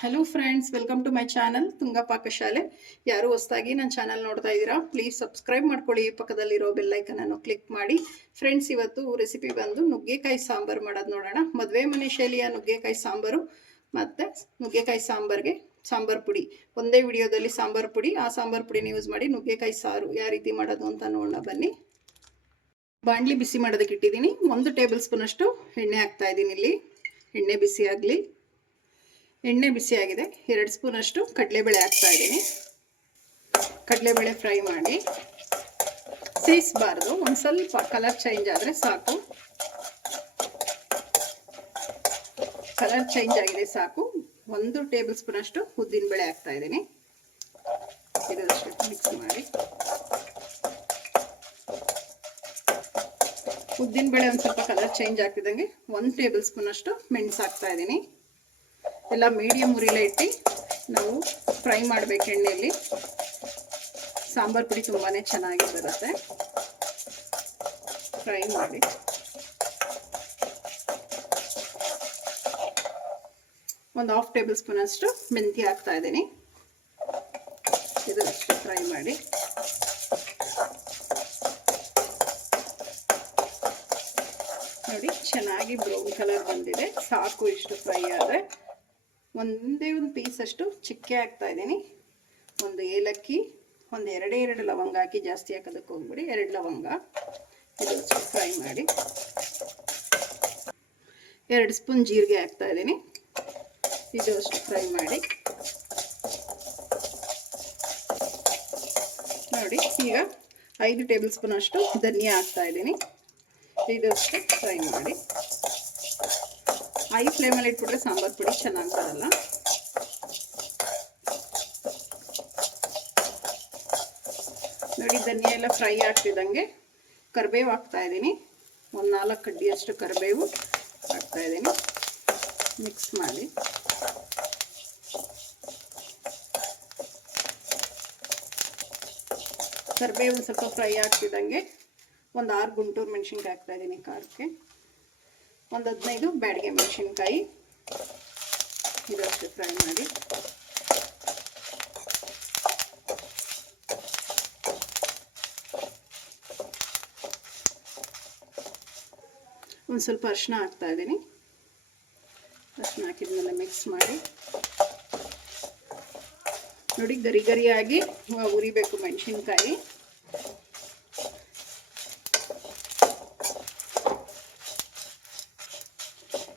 Hello friends, welcome to my channel Tunga Pakashale. ಯಾರು ಹೊಸದಾಗಿ ನನ್ನ ಚಾನಲ್ ನೋಡ್ತಾ ಇದ್ದೀರಾ, ಪ್ಲೀಸ್ ಸಬ್ಸ್ಕ್ರೈಬ್ ಮಾಡ್ಕೊಳ್ಳಿ. ಪಕ್ಕದಲ್ಲಿರೋ ಬೆಲ್ ಐಕನ್ ಅನ್ನು ಕ್ಲಿಕ್ ಮಾಡಿ. ಫ್ರೆಂಡ್ಸ್, ಇವತ್ತು ರೆಸಿಪಿ ಬಂದು ನುಗ್ಗೆಕಾಯಿ ಸಾಂಬಾರು ಮಾಡೋದು ನೋಡೋಣ. ಮದುವೆ ಮನೆ ಶೈಲಿಯ ನುಗ್ಗೆಕಾಯಿ ಸಾಂಬಾರು ಮತ್ತು ನುಗ್ಗೆಕಾಯಿ ಸಾಂಬಾರಿಗೆ ಸಾಂಬಾರು ಪುಡಿ ಒಂದೇ ವಿಡಿಯೋದಲ್ಲಿ ಸಾಂಬಾರು ಪುಡಿ, ಆ ಸಾಂಬಾರು ಪುಡಿನ ಯೂಸ್ ಮಾಡಿ ನುಗ್ಗೆಕಾಯಿ ಸಾರು ಯಾವ ರೀತಿ ಮಾಡೋದು ಅಂತ ನೋಡೋಣ ಬನ್ನಿ. ಬಾಣಲಿ ಬಿಸಿ ಮಾಡೋದಕ್ಕೆ ಇಟ್ಟಿದ್ದೀನಿ. 1 ಟೇಬಲ್ ಸ್ಪೂನ್ ಅಷ್ಟು ಎಣ್ಣೆ ಹಾಕ್ತಾ ಇದ್ದೀನಿ. ಇಲ್ಲಿ ಎಣ್ಣೆ ಬಿಸಿ ಆಗಲಿ. ಎಣ್ಣೆ ಬಿಸಿ ಆಗಿದೆ. 2 ಸ್ಪೂನ್ ಅಷ್ಟು ಕಡಲೆಬೇಳೆ ಹಾಕ್ತಾ ಇದ್ದೀನಿ. ಕಡಲೆಬೇಳೆ ಫ್ರೈ ಮಾಡಿ ಸೇರಿಸಬಾರ್ದು, ಒಂದು ಸ್ವಲ್ಪ ಕಲರ್ ಚೇಂಜ್ ಆದರೆ ಸಾಕು. ಕಲರ್ ಚೇಂಜ್ ಆಗಿದೆ ಸಾಕು. 1 ಟೇಬಲ್ ಸ್ಪೂನ್ ಅಷ್ಟು ಉದ್ದಿನಬೇಳೆ ಹಾಕ್ತಾ ಇದ್ದೀನಿ. ಇದಷ್ಟು ಮಿಕ್ಸ್ ಮಾಡಿ. ಉದ್ದಿನಬೇಳೆ ಒಂದು ಸ್ವಲ್ಪ ಕಲರ್ ಚೇಂಜ್ ಆಗ್ತಿದ್ದಂಗೆ 1 ಟೇಬಲ್ ಸ್ಪೂನ್ ಅಷ್ಟು ಮೆಣಸು ಹಾಕ್ತಾ ಇದ್ದೀನಿ. ಎಲ್ಲ ಮೀಡಿಯಮ್ ಉರಿಲೇ ಇಟ್ಟು ನಾವು ಫ್ರೈ ಮಾಡಬೇಕು ಎಣ್ಣೆಯಲ್ಲಿ. ಸಾಂಬಾರು ಪುಡಿ ತುಂಬಾ ಚೆನ್ನಾಗಿ ಬರುತ್ತೆ. ಫ್ರೈ ಮಾಡಿ. ಒಂದು 1/2 ಟೇಬಲ್ ಸ್ಪೂನ್ ಅಷ್ಟು ಮೆಂತ್ಯ ಹಾಕ್ತಾ ಇದ್ದೀನಿ. ಇದಷ್ಟು ಫ್ರೈ ಮಾಡಿ. ನೋಡಿ, ಚೆನ್ನಾಗಿ ಬ್ರೌನ್ ಕಲರ್ ಬಂದಿದೆ. ಸಾಕು ಇಷ್ಟು ಫ್ರೈ ಆದರೆ. ಒಂದೇ ಒಂದು ಪೀಸ್ ಅಷ್ಟು ಚಕ್ಕೆ ಹಾಕ್ತಾ ಇದ್ದೀನಿ. ಒಂದು ಏಲಕ್ಕಿ, ಒಂದು 2 ಲವಂಗ ಹಾಕಿ, ಜಾಸ್ತಿ ಹಾಕೋದಕ್ಕೆ ಹೋಗ್ಬಿಡಿ. 2 ಲವಂಗ. ಇದಷ್ಟು ಫ್ರೈ ಮಾಡಿ. 2 ಸ್ಪೂನ್ ಜೀರಿಗೆ ಹಾಕ್ತಾ ಇದ್ದೀನಿ. ಇದಷ್ಟು ಫ್ರೈ ಮಾಡಿ. ನೋಡಿ, ಈಗ 5 ಟೇಬಲ್ ಸ್ಪೂನ್ ಅಷ್ಟು ಧನಿಯಾ ಹಾಕ್ತಾ ಇದ್ದೀನಿ. ಇದಷ್ಟು ಫ್ರೈ ಮಾಡಿ. ಹೈ ಫ್ಲೇಮಲ್ಲಿ ಇಟ್ಬಿಟ್ರೆ ಸಾಂಬಾರು ಪುಡಿ ಚೆನ್ನಾಗಿ ಬರಲ್ಲ. ನೋಡಿ, ಧನಿಯಾ ಎಲ್ಲ ಫ್ರೈ ಆಗ್ತಿದ್ದಂಗೆ ಕರಿಬೇವು ಹಾಕ್ತಾ ಇದ್ದೀನಿ. ಒಂದು 4 ಕಡ್ಡಿಯಷ್ಟು ಕರಿಬೇವು ಹಾಕ್ತಾ ಇದ್ದೀನಿ. ಮಿಕ್ಸ್ ಮಾಡಿ. ಕರಿಬೇವು ಸ್ವಲ್ಪ ಫ್ರೈ ಆಗ್ತಿದ್ದಂಗೆ ಒಂದು 6 ಗುಂಟೂರು ಮೆಣಸಿನ್ಕಾಯಿ ಹಾಕ್ತಾ ಇದ್ದೀನಿ ಖಾರಕ್ಕೆ. ಒಂದು 15 ಬ್ಯಾಡಗೆ ಮೆಣಸಿನ್ಕಾಯಿ. ಇದಷ್ಟು ಫ್ರೈ ಮಾಡಿ. ಒಂದು ಸ್ವಲ್ಪ ಅರಿಶಿನ ಹಾಕ್ತಾ ಇದ್ದೀನಿ. ಅರಿಶಿನ ಹಾಕಿದ್ಮೇಲೆ ಮಿಕ್ಸ್ ಮಾಡಿ. ನೋಡಿ, ಗರಿ ಗರಿಯಾಗಿ ಉರಿಬೇಕು ಮೆಣಸಿನ್ಕಾಯಿ.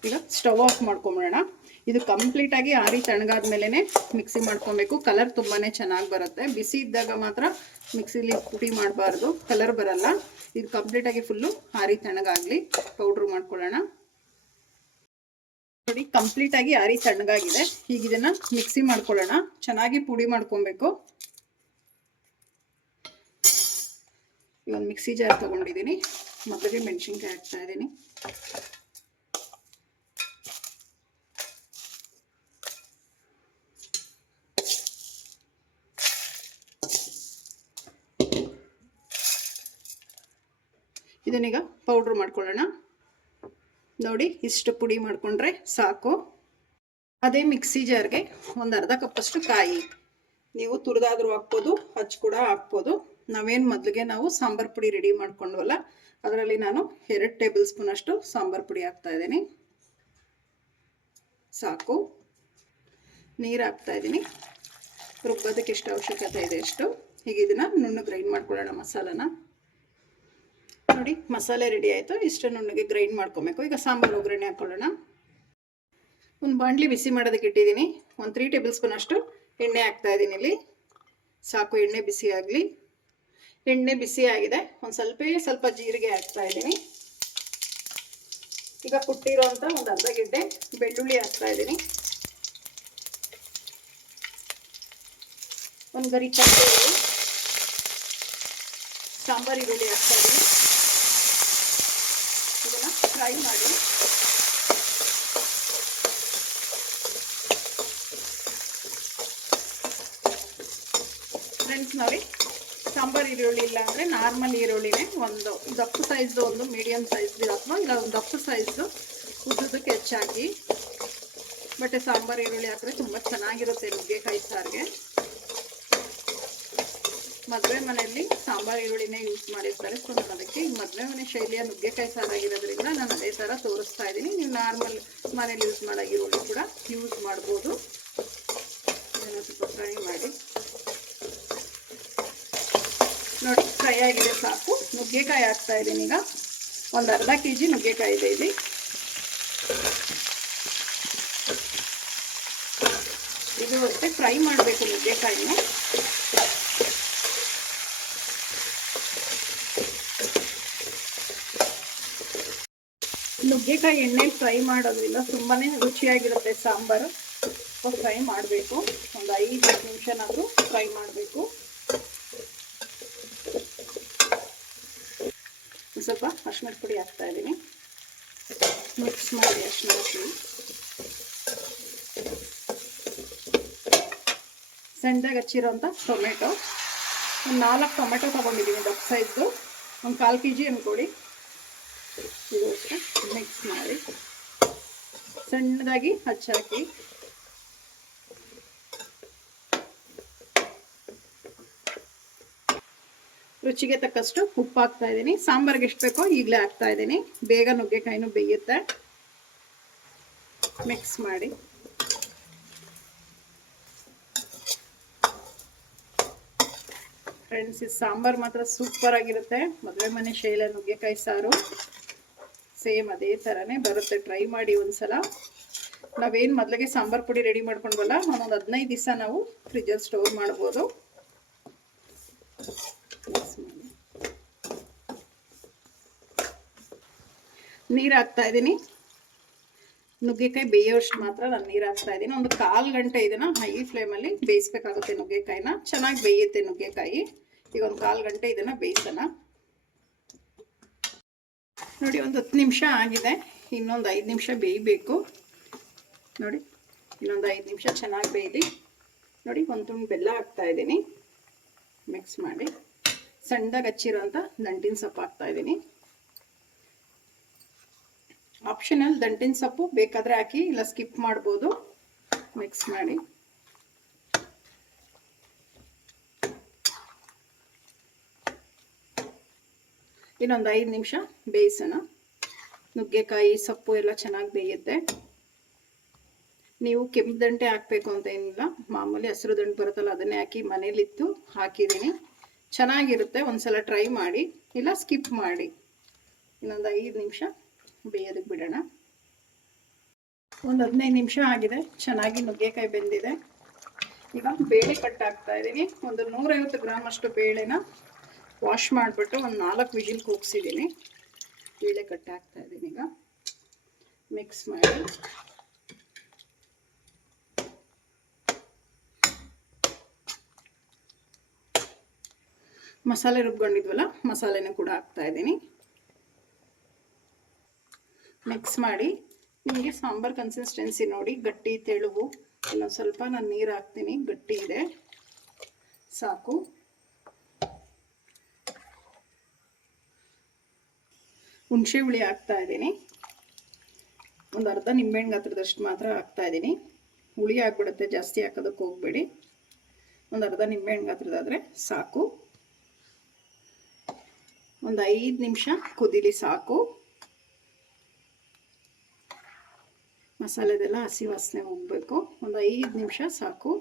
ಈಗ ಸ್ಟವ್ ಆಫ್ ಮಾಡ್ಕೊಂಬಿಡೋಣ. ಇದು ಕಂಪ್ಲೀಟಾಗಿ ಆರಿ ತಣ್ಣಗಾದ್ಮೇಲೆ ಮಿಕ್ಸಿ ಮಾಡ್ಕೊಬೇಕು. ಕಲರ್ ತುಂಬಾ ಚೆನ್ನಾಗಿ ಬರುತ್ತೆ. ಬಿಸಿ ಇದ್ದಾಗ ಮಾತ್ರ ಮಿಕ್ಸಿಲಿ ಪುಡಿ ಮಾಡಬಾರ್ದು, ಕಲರ್ ಬರಲ್ಲ. ಇದು ಕಂಪ್ಲೀಟಾಗಿ ಫುಲ್ಲು ಆರಿ ತಣ್ಣಗಾಗಲಿ. ಪೌಡ್ರ್ ಮಾಡ್ಕೊಳ್ಳೋಣ. ನೋಡಿ, ಕಂಪ್ಲೀಟಾಗಿ ಆರಿ ತಣ್ಣಗಾಗಿದೆ. ಈಗ ಇದನ್ನು ಮಿಕ್ಸಿ ಮಾಡ್ಕೊಳ್ಳೋಣ. ಚೆನ್ನಾಗಿ ಪುಡಿ ಮಾಡ್ಕೊಬೇಕು. ಈಗ ಒಂದು ಮಿಕ್ಸಿ ಜಾರ್ ತೊಗೊಂಡಿದ್ದೀನಿ. ಮೊದಲಿಗೆ ಮೆಣಸಿನ್ಕಾಯಿ ಹಾಕ್ತಾ ಇದ್ದೀನಿ. ಇದನ್ನೀಗ ಪೌಡ್ರ್ ಮಾಡ್ಕೊಳ್ಳೋಣ. ನೋಡಿ, ಇಷ್ಟು ಪುಡಿ ಮಾಡಿಕೊಂಡ್ರೆ ಸಾಕು. ಅದೇ ಮಿಕ್ಸಿ ಜಾರ್ಗೆ ಒಂದು ಅರ್ಧ ಕಪ್ಪಷ್ಟು ಕಾಯಿ, ನೀವು ತುರಿದಾದರೂ ಹಾಕ್ಬೋದು, ಹಚ್ಚಿ ಕೂಡ ಹಾಕ್ಬೋದು. ಮೊದಲಿಗೆ ನಾವು ಸಾಂಬಾರು ಪುಡಿ ರೆಡಿ ಮಾಡ್ಕೊಂಡ್ವಲ್ಲ, ಅದರಲ್ಲಿ ನಾನು 2 ಟೇಬಲ್ ಸ್ಪೂನ್ ಅಷ್ಟು ಸಾಂಬಾರು ಪುಡಿ ಹಾಕ್ತಾ ಇದ್ದೀನಿ. ಸಾಕು. ನೀರು ಹಾಕ್ತಾ ಇದ್ದೀನಿ. ರುಬ್ಬೋದಕ್ಕೆ ಎಷ್ಟು ಅವಶ್ಯಕತೆ ಇದೆ ಅಷ್ಟು. ಈಗ ಇದನ್ನು ನುಣ್ಣಗೆ ಗ್ರೈಂಡ್ ಮಾಡ್ಕೊಳ್ಳೋಣ ಮಸಾಲನ. ನೋಡಿ, ಮಸಾಲೆ ರೆಡಿ ಆಯಿತು. ಇಷ್ಟು ನುಣ್ಣಗೆ ಗ್ರೈಂಡ್ ಮಾಡ್ಕೊಬೇಕು. ಈಗ ಸಾಂಬಾರು ಒಗ್ಗರಣೆ ಹಾಕ್ಕೊಳ್ಳೋಣ. ಒಂದು ಬಾಣಲಿ ಬಿಸಿ ಮಾಡೋದಕ್ಕೆ ಇಟ್ಟಿದ್ದೀನಿ. ಒಂದು 3 ಟೇಬಲ್ ಸ್ಪೂನ್ ಅಷ್ಟು ಎಣ್ಣೆ ಹಾಕ್ತಾ ಇದ್ದೀನಿ. ಇಲ್ಲಿ ಸಾಕು, ಎಣ್ಣೆ ಬಿಸಿ ಆಗಲಿ. ಎಣ್ಣೆ ಬಿಸಿ ಆಗಿದೆ. ಒಂದು ಸ್ವಲ್ಪ ಜೀರಿಗೆ ಹಾಕ್ತಾ ಇದ್ದೀನಿ. ಈಗ ಕುಟ್ಟಿರೋಂಥ ಒಂದು ಅರ್ಧ ಗೆಡ್ಡೆ ಬೆಳ್ಳುಳ್ಳಿ ಹಾಕ್ತಾ ಇದ್ದೀನಿ. ಒಂದು ಗರಿ ಕರಿಬೇವು, ಸಾಂಬಾರು ಈರುಳ್ಳಿ ಹಾಕ್ತಾ ಇದ್ದೀನಿ. ಇದನ್ನು ಫ್ರೈ ಮಾಡಿ. ಫ್ರೆಂಡ್ಸ್, ನೋಡಿ, ಸಾಂಬಾರು ಈರುಳ್ಳಿ ಇಲ್ಲ ಅಂದರೆ ನಾರ್ಮಲ್ ಈರುಳ್ಳಿನೇ ಒಂದು ದಪ್ಪ ಸೈಜ್ದು, ಒಂದು ಮೀಡಿಯಮ್ ಸೈಜ್ದು ಅಥವಾ ಇಲ್ಲ ಒಂದು ದಪ್ಪ ಸೈಜ್ದು ಉದ್ದಕ್ಕೆ ಹೆಚ್ಚಾಗಿ. ಬಟ್ ಮತ್ತು ಸಾಂಬಾರು ಈರುಳ್ಳಿ ಹಾಕಿದ್ರೆ ತುಂಬ ಚೆನ್ನಾಗಿರುತ್ತೆ ನುಗ್ಗೆಕಾಯಿ ಸಾರಿಗೆ. ಮದುವೆ ಮನೆಯಲ್ಲಿ ಸಾಂಬಾರು ಈರುಳ್ಳಿನೇ ಯೂಸ್ ಮಾಡಿರ್ತಾರೆ. ಸೊ ನಾನು ಅದಕ್ಕೆ ಈ ಮದುವೆ ಮನೆ ಶೈಲಿಯ ನುಗ್ಗೆಕಾಯಿ ಸಾರಾಗಿರೋದ್ರಿಂದ ನಾನು ಅದೇ ಥರ ತೋರಿಸ್ತಾ ಇದ್ದೀನಿ. ನೀವು ನಾರ್ಮಲ್ ಮನೇಲಿ ಯೂಸ್ ಮಾಡೋ ಈರುಳ್ಳಿ ಕೂಡ ಯೂಸ್ ಮಾಡ್ಬೋದು. ಇದನ್ನು ಸ್ವಲ್ಪ ಫ್ರೈ ಮಾಡಿ ನೋಡಿ. ಫ್ರೈ ಆಗಿದೆ ಸಾಕು. ನುಗ್ಗೆಕಾಯಿ ಹಾಕ್ತಾ ಇದ್ದೀನಿ ಈಗ. ಒಂದು ಅರ್ಧ kg ನುಗ್ಗೆಕಾಯಿ ಇದೆ ಇಲ್ಲಿ. ಇದು ಅಷ್ಟೇ ಫ್ರೈ ಮಾಡಬೇಕು ನುಗ್ಗೆಕಾಯಿನ. ನುಗ್ಗೆಕಾಯಿ ಎಣ್ಣೆಲಿ ಫ್ರೈ ಮಾಡೋದ್ರಿಂದ ತುಂಬಾ ರುಚಿಯಾಗಿರುತ್ತೆ ಸಾಂಬಾರು. ಸ್ವಲ್ಪ ಫ್ರೈ ಮಾಡಬೇಕು. ಒಂದು 5-10 ನಿಮಿಷನಾದರೂ ಫ್ರೈ ಮಾಡಬೇಕು. ಸ್ವಲ್ಪ ಅರಿಶಿಣದ ಪುಡಿ ಹಾಕ್ತಾ ಇದ್ದೀನಿ. ಮಿಕ್ಸ್ ಮಾಡಿ ಅರಿಶಿಣದ ಪುಡಿ. ಸಣ್ಣದಾಗಿ ಹಚ್ಚಿರೋಂಥ ಟೊಮೆಟೊ, ಒಂದು 4 ಟೊಮೆಟೊ ತೊಗೊಂಡಿದ್ದೀನಿ ದಪ್ಪ ಸೈಜ್ದು. ಒಂದು 1/4 kg ಅನ್ಕೊಡಿ. ಇದು ಅಷ್ಟೇ ಮಿಕ್ಸ್ ಮಾಡಿ ಸಣ್ಣದಾಗಿ ಹಚ್ಚಾಕಿ. ರುಚಿಗೆ ತಕ್ಕಷ್ಟು ಉಪ್ಪು ಹಾಕ್ತಾ ಇದ್ದೀನಿ. ಸಾಂಬಾರಿಗೆ ಎಷ್ಟು ಬೇಕೋ ಈಗಲೇ ಹಾಕ್ತಾ ಇದ್ದೀನಿ. ಬೇಗ ನುಗ್ಗೆಕಾಯಿನೂ ಬೇಯುತ್ತೆ. ಮಿಕ್ಸ್ ಮಾಡಿ ಫ್ರೆಂಡ್ಸ್, ಇದು ಸಾಂಬಾರು ಮಾತ್ರ ಸೂಪರ್ ಆಗಿರುತ್ತೆ. ಮದುವೆ ಮನೆ ಶೈಲಿಯ ನುಗ್ಗೆಕಾಯಿ ಸಾರು ಸೇಮ್ ಅದೇ ಥರನೇ ಬರುತ್ತೆ. ಟ್ರೈ ಮಾಡಿ ಒಂದ್ಸಲ. ನಾವೇನು ಮೊದಲಿಗೆ ಸಾಂಬಾರು ಪುಡಿ ರೆಡಿ ಮಾಡ್ಕೊಂಡ್ವಲ್ಲ, ಒಂದೊಂದು 15 ದಿವಸ ನಾವು ಫ್ರಿಜ್ಜಲ್ಲಿ ಸ್ಟೋರ್ ಮಾಡ್ಬೋದು. ನೀರು ಹಾಕ್ತಾ ಇದ್ದೀನಿ. ನುಗ್ಗೆಕಾಯಿ ಬೇಯೋಷ್ಟು ಮಾತ್ರ ನಾನು ನೀರು ಹಾಕ್ತಾ ಇದ್ದೀನಿ. ಒಂದು 1/4 ಗಂಟೆ ಇದನ್ನು ಹೈ ಫ್ಲೇಮಲ್ಲಿ ಬೇಯಿಸ್ಬೇಕಾಗುತ್ತೆ. ನುಗ್ಗೆಕಾಯಿನ ಚೆನ್ನಾಗಿ ಬೇಯುತ್ತೆ ನುಗ್ಗೆಕಾಯಿ. ಈಗ ಒಂದು 1/4 ಗಂಟೆ ಇದನ್ನು ಬೇಯಿಸೋಣ. ನೋಡಿ, ಒಂದು 10 ನಿಮಿಷ ಆಗಿದೆ. ಇನ್ನೊಂದು 5 ನಿಮಿಷ ಬೇಯಬೇಕು. ನೋಡಿ, ಇನ್ನೊಂದು 5 ನಿಮಿಷ ಚೆನ್ನಾಗಿ ಬೇಯ್ದು. ನೋಡಿ, ಒಂದು ತುಂಡು ಬೆಲ್ಲ ಹಾಕ್ತಾ ಇದ್ದೀನಿ. ಮಿಕ್ಸ್ ಮಾಡಿ ಸಣ್ಣದಾಗಿ ಹಚ್ಚಿರೋಂಥ ದಂಟಿನ ಸೊಪ್ಪು ಹಾಕ್ತಾ ಇದ್ದೀನಿ. ಆಪ್ಷನಲ್, ದಂಟಿನ ಸೊಪ್ಪು ಬೇಕಾದರೆ ಹಾಕಿ, ಇಲ್ಲ ಸ್ಕಿಪ್ ಮಾಡ್ಬೋದು. ಮಿಕ್ಸ್ ಮಾಡಿ ಇನ್ನೊಂದು 5 ನಿಮಿಷ ಬೇಯಿಸೋಣ. ನುಗ್ಗೆಕಾಯಿ ಸೊಪ್ಪು ಎಲ್ಲ ಚೆನ್ನಾಗಿ ಬೇಯುತ್ತೆ. ನೀವು ಕೆಂಪು ದಂಟೆ ಹಾಕಬೇಕು ಅಂತ ಏನಿಲ್ಲ, ಮಾಮೂಲಿ ಹಸಿರು ದಂಟು ಬರುತ್ತಲ್ಲ ಅದನ್ನೇ ಹಾಕಿ ಮನೇಲಿತ್ತು ಹಾಕಿದ್ದೀನಿ. ಚೆನ್ನಾಗಿರುತ್ತೆ. ಒಂದ್ಸಲ ಟ್ರೈ ಮಾಡಿ, ಇಲ್ಲ ಸ್ಕಿಪ್ ಮಾಡಿ. ಇನ್ನೊಂದು 5 ನಿಮಿಷ ಬೇಯೋದಕ್ಕೆ ಬಿಡೋಣ. ಒಂದು 15 ನಿಮಿಷ ಆಗಿದೆ. ಚೆನ್ನಾಗಿ ನುಗ್ಗೆಕಾಯಿ ಬೆಂದಿದೆ. ಈಗ ಬೇಳೆ ಕಟ್ ಹಾಕ್ತಾ ಇದ್ದೀನಿ. ಒಂದು 150 ಗ್ರಾಮ್ ಅಷ್ಟು ಬೇಳೆನ ವಾಶ್ ಮಾಡಿಬಿಟ್ಟು ಒಂದು 4 ವಿಜಿಲ್ ಕೂಗಿಸಿದ್ದೀನಿ. ಬೇಳೆ ಕಟ್ ಹಾಕ್ತಾ ಇದ್ದೀನಿ. ಈಗ ಮಿಕ್ಸ್ ಮಾಡಿ ಮಸಾಲೆ ರುಬ್ಕೊಂಡಿದ್ವಲ್ಲ, ಮಸಾಲೆನೂ ಕೂಡ ಹಾಕ್ತಾ ಇದ್ದೀನಿ. ಮಿಕ್ಸ್ ಮಾಡಿ ನಿಮಗೆ ಸಾಂಬಾರ್ ಕನ್ಸಿಸ್ಟೆನ್ಸಿ ನೋಡಿ, ಗಟ್ಟಿ ತೆಳುವು. ಇನ್ನೊಂದು ಸ್ವಲ್ಪ ನಾನು ನೀರು ಹಾಕ್ತೀನಿ. ಗಟ್ಟಿ ಇದೆ, ಸಾಕು. ಹುಣಸೆ ಹುಳಿ ಹಾಕ್ತಾ ಇದ್ದೀನಿ. ಒಂದು ಅರ್ಧ ನಿಂಬೆಹಣ್ಣು ಗಾತ್ರದಷ್ಟು ಮಾತ್ರ ಹಾಕ್ತಾ ಇದ್ದೀನಿ. ಹುಳಿ ಆಗ್ಬಿಡುತ್ತೆ, ಜಾಸ್ತಿ ಹಾಕೋದಕ್ಕೆ ಹೋಗಬೇಡಿ. ಒಂದು ಅರ್ಧ ನಿಂಬೆಹಣ್ಣು ಗಾತ್ರದಾದರೆ ಸಾಕು. ಒಂದು 5 ನಿಮಿಷ ಕುದೀಲಿ ಸಾಕು. ಮಸಾಲೆದೆಲ್ಲ ಹಸಿ ವಾಸನೆ ಹೋಗಬೇಕು. ಒಂದು 5 ನಿಮಿಷ ಸಾಕು.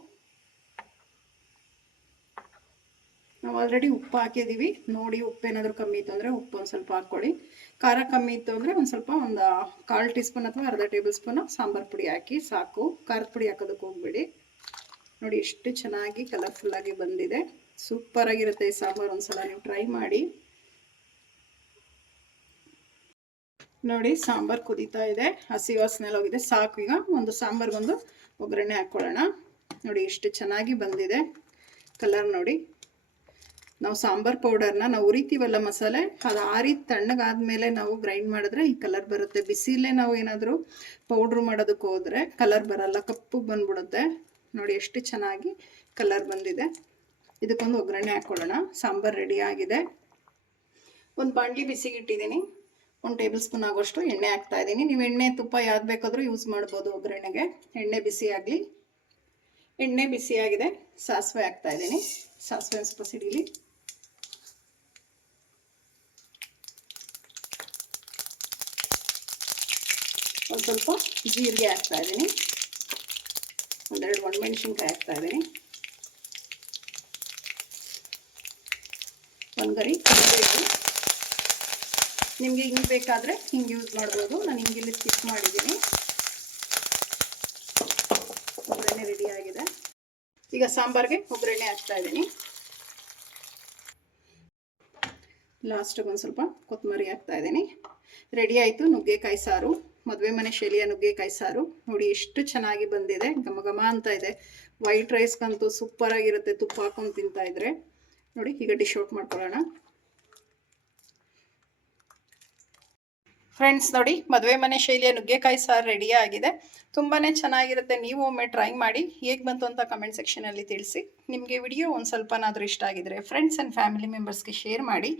ನಾವು ಆಲ್ರೆಡಿ ಉಪ್ಪು ಹಾಕಿದ್ದೀವಿ. ನೋಡಿ, ಉಪ್ಪೇನಾದರೂ ಕಮ್ಮಿ ಇತ್ತು ಅಂದರೆ ಉಪ್ಪು ಒಂದು ಸ್ವಲ್ಪ ಹಾಕ್ಕೊಳ್ಳಿ. ಖಾರ ಕಮ್ಮಿ ಇತ್ತು ಅಂದರೆ ಒಂದು ಸ್ವಲ್ಪ, ಒಂದು 1/4 ಟೀ ಸ್ಪೂನ್ ಅಥವಾ ಅರ್ಧ ಟೇಬಲ್ ಸ್ಪೂನು ಸಾಂಬಾರು ಪುಡಿ ಹಾಕಿ ಸಾಕು. ಖಾರದ ಪುಡಿ ಹಾಕೋದಕ್ಕೆ ಹೋಗ್ಬೇಡಿ. ನೋಡಿ, ಎಷ್ಟು ಚೆನ್ನಾಗಿ ಕಲರ್ಫುಲ್ಲಾಗಿ ಬಂದಿದೆ. ಸೂಪರಾಗಿರುತ್ತೆ ಈ ಸಾಂಬಾರು. ಒಂದ್ಸಲ ನೀವು ಟ್ರೈ ಮಾಡಿ. ನೋಡಿ, ಸಾಂಬಾರು ಕುದೀತಾ ಇದೆ, ಹಸಿ ವಾಸನೆ ಹೋಗಿದೆ, ಸಾಕು. ಈಗ ಒಂದು ಸಾಂಬಾರಿಗೊಂದು ಒಗ್ಗರಣೆ ಹಾಕ್ಕೊಳ್ಳೋಣ. ನೋಡಿ, ಎಷ್ಟು ಚೆನ್ನಾಗಿ ಬಂದಿದೆ ಕಲರ್. ನೋಡಿ, ನಾವು ಸಾಂಬಾರು ಪೌಡರ್ನ ನಾವು ಉರಿತೀವಲ್ಲ ಮಸಾಲೆ, ಅದು ಆರಿ ತಣ್ಣಗಾದ್ಮೇಲೆ ನಾವು ಗ್ರೈಂಡ್ ಮಾಡಿದ್ರೆ ಈ ಕಲರ್ ಬರುತ್ತೆ. ಬಿಸಿಲೇ ನಾವು ಏನಾದರೂ ಪೌಡ್ರು ಮಾಡೋದಕ್ಕೆ ಹೋದರೆ ಕಲರ್ ಬರಲ್ಲ, ಕಪ್ಪು ಬಂದ್ಬಿಡುತ್ತೆ. ನೋಡಿ, ಎಷ್ಟು ಚೆನ್ನಾಗಿ ಕಲರ್ ಬಂದಿದೆ. ಇದಕ್ಕೊಂದು ಒಗ್ಗರಣೆ ಹಾಕ್ಕೊಳ್ಳೋಣ. ಸಾಂಬಾರು ರೆಡಿ ಆಗಿದೆ. ಒಂದು ಬಾಣಲಿ ಬಿಸಿಗೆ ಇಟ್ಟಿದ್ದೀನಿ. 1 ಟೇಬಲ್ ಸ್ಪೂನ್ ಆಗೋಷ್ಟು ಎಣ್ಣೆ ಹಾಕ್ತಾ ಇದ್ದೀನಿ. ನೀವು ಎಣ್ಣೆ ತುಪ್ಪ ಯಾವ್ದು ಬೇಕಾದರೂ ಯೂಸ್ ಮಾಡ್ಬೋದು ಒಗ್ಗರಣೆಗೆ. ಎಣ್ಣೆ ಬಿಸಿ ಆಗಲಿ. ಎಣ್ಣೆ ಬಿಸಿಯಾಗಿದೆ. ಸಾಸಿವೆ ಹಾಕ್ತಾ ಇದ್ದೀನಿ. ಸಾಸಿವೆ ಸ್ವಲ್ಪ ಸಿಡಿಲಿ. ಒಂದು ಸ್ವಲ್ಪ ಜೀರಿಗೆ ಹಾಕ್ತಾ ಇದ್ದೀನಿ. ಒಂದೆರಡು ಒಣಮೆಣಸಿನ್ಕಾಯಿ ಹಾಕ್ತಾ ಇದ್ದೀನಿ. ಒಂದು ಗರಿ ಕರಿಬೇವು. ನಿಮಗೆ ಹಿಂಗೆ ಬೇಕಾದರೆ ಹಿಂಗೆ ಯೂಸ್ ಮಾಡ್ಬೋದು. ನಾನು ಹಿಂಗಿಲ್ಲಿ ಸ್ಕಿಪ್ ಮಾಡಿದ್ದೀನಿ. ಒಗ್ಗರಣೆ ರೆಡಿ ಆಗಿದೆ. ಈಗ ಸಾಂಬಾರಿಗೆ ಒಗ್ಗರಣೆ ಹಾಕ್ತಾ ಇದ್ದೀನಿ. ಲಾಸ್ಟಿಗೆ ಒಂದು ಸ್ವಲ್ಪ ಕೊತ್ತಂಬರಿ ಹಾಕ್ತಾ ಇದ್ದೀನಿ. ರೆಡಿ ಆಯಿತು ನುಗ್ಗೆಕಾಯಿ ಸಾರು. ಮದುವೆ ಮನೆ ಶೈಲಿಯ ನುಗ್ಗೆಕಾಯಿ ಸಾರು. ನೋಡಿ ಎಷ್ಟು ಚೆನ್ನಾಗಿ ಬಂದಿದೆ. ಘಮ ಘಮ ಅಂತ ಇದೆ. ವೈಟ್ ರೈಸ್ಗಂತೂ ಸೂಪರಾಗಿರುತ್ತೆ ತುಪ್ಪ ಹಾಕೊಂಡು ತಿಂತಾ ಇದ್ರೆ. ನೋಡಿ ಈಗ ಡಿಶ್ ಔಟ್ ಮಾಡ್ಕೊಳ್ಳೋಣ. ಫ್ರೆಂಡ್ಸ್ ನೋಡಿ ಮದುವೆ ಮನೆ ಶೈಲಿಯ ನುಗ್ಗೆಕಾಯಿ ಸಾರು ರೆಡಿ ಆಗಿದೆ. ತುಂಬಾ ಚೆನ್ನಾಗಿರುತ್ತೆ. ನೀವು ಒಮ್ಮೆ ಟ್ರೈ ಮಾಡಿ ಹೇಗೆ ಬಂತು ಅಂತ ಕಮೆಂಟ್ ಸೆಕ್ಷನಲ್ಲಿ ತಿಳಿಸಿ. ನಿಮಗೆ ವಿಡಿಯೋ ಒಂದು ಸ್ವಲ್ಪನಾದರೂ ಇಷ್ಟ ಆಗಿದ್ರೆ ಫ್ರೆಂಡ್ಸ್ ಆ್ಯಂಡ್ ಫ್ಯಾಮಿಲಿ ಮೆಂಬರ್ಸ್ಗೆ ಶೇರ್ ಮಾಡಿ.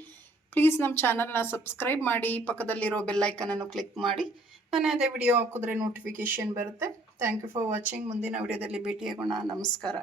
ಪ್ಲೀಸ್ ನಮ್ಮ ಚಾನಲ್ನ ಸಬ್ಸ್ಕ್ರೈಬ್ ಮಾಡಿ. ಪಕ್ಕದಲ್ಲಿರೋ ಬೆಲ್ಲೈಕನನ್ನು ಕ್ಲಿಕ್ ಮಾಡಿ. ನಾನು ಅದೇ ವಿಡಿಯೋ ಹಾಕಿದ್ರೆ ನೋಟಿಫಿಕೇಷನ್ ಬರುತ್ತೆ. Thank you for watching. ಮುಂದಿನ ವಿಡಿಯೋದಲ್ಲಿ ಭೇಟಿಯಾಗೋಣ. ನಮಸ್ಕಾರ.